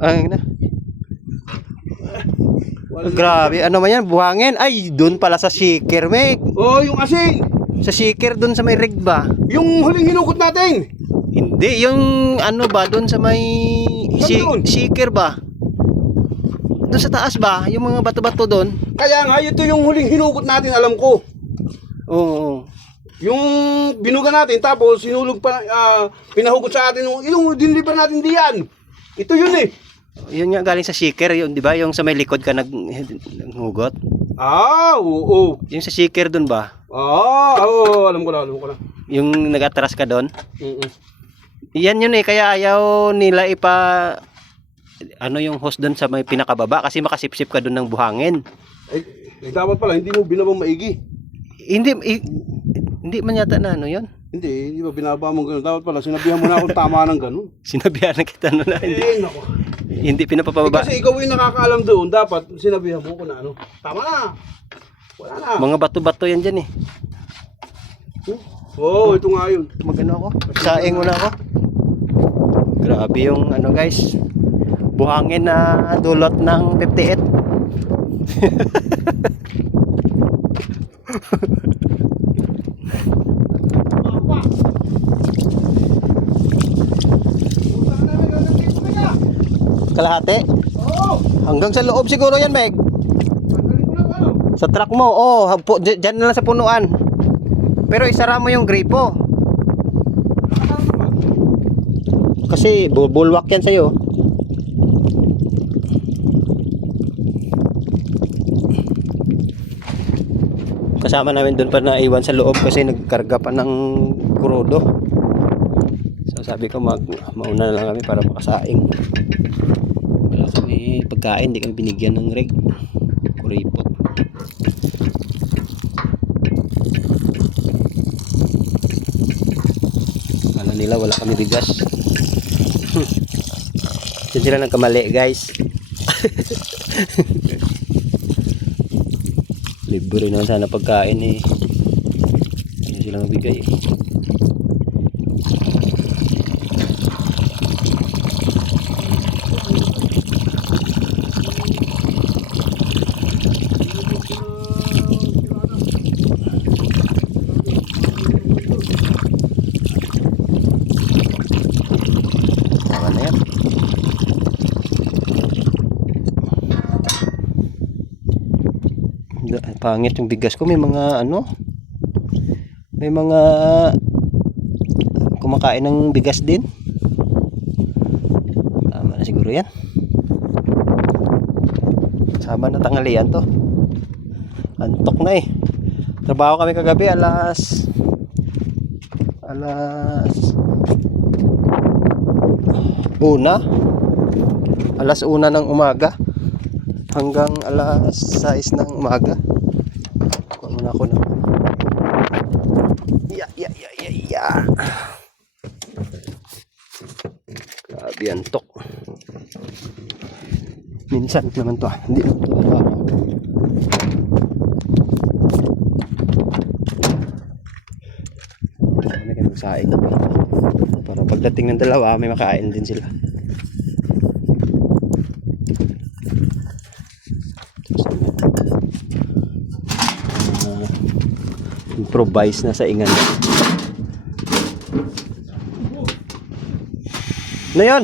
Ay, na. Grabe, ano man yan, buhangin. Ay, doon pala sa shaker, Meg. Oh, yung asin. Sa shaker doon sa may rig ba? Yung huling hinukot natin. Hindi, yung ano ba, doon sa may Saan doon? shaker ba? Doon sa taas ba? Yung mga bato-bato doon? Kaya nga, ito yung huling hinukot natin, alam ko. Oo. Yung binuga natin, tapos sinulog pa, pinahugot sa atin, yung dinlipan natin diyan. Ito yun eh. Yun nga galing sa shaker, yun, di ba? Yung sa may likod ka naghugot. Oo. Yung sa shaker doon ba? Oo, alam ko na. Yung nag-atras ka doon? Mm-mm. Yan yun eh, kaya ayaw nila ano yung hose doon sa may pinakababa kasi makasipsip ka doon ng buhangin. Dapat pala, hindi mo binabang maigi. Hindi man yata na ano yun. Hindi ba binaba mo gano'n? Dapat pala, sinabihan mo na akong tama ng gano'n. Sinabihan na kita na Nako. hindi pinapababa. Kasi ikaw yung nakakaalam doon, dapat sinabihan mo ko na ano. Tama na. Wala na. Mga bato-bato yan dyan eh. Oo, ito nga yun. Magano ako? Saing muna ako. Grabe yung ano guys. Buhangin na dulot ng 58. Kalahati? Oo. Hanggang sa loob siguro yan, Meg. Tanggalin ko na ano. Sa truck mo, dyan na lang sa punuan. Pero isara mo yung gripo. Kasi bulwak yan sa'yo. Kasama namin doon pa naiwan sa loob kasi nagkarga pa ng krudo. So sabi ko mauna na lang kami para makasaing. Wala kami pagkain, hindi kami binigyan ng rig. Kuripot. Ano nila, wala kami bigas. Diyan sila nagkamali guys. Libre naman sana pagkain eh. Ano silang bigay eh. Tama na yan. Pangit yung bigas ko, may mga ano, may mga kumakain ng bigas din. Tama na siguro yan. Sama na tanghalian to. Antok na eh. Trabaho kami kagabi alas 1 ng umaga hanggang alas 6 ng umaga. Kuha muna ako na. Ya. Grabe antok. Minsan naman to. Hindi naman to trabaho. Kami kayo magsaing. Para pagdating ng dalawa, may makain din sila. Improvise na sa ingan. Ano yun?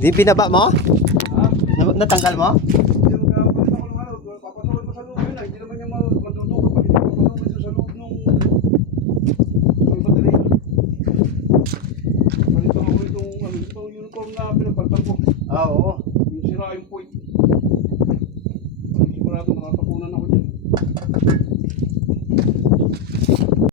Di pinaba mo? Natanggal mo? Papasukin ko sa loob yun. Hindi naman yung matutulog. Papasukin ko sa loob nung battery. Palito ako itong uniform na pinapaltan ko. Oo. Yung sira yung point.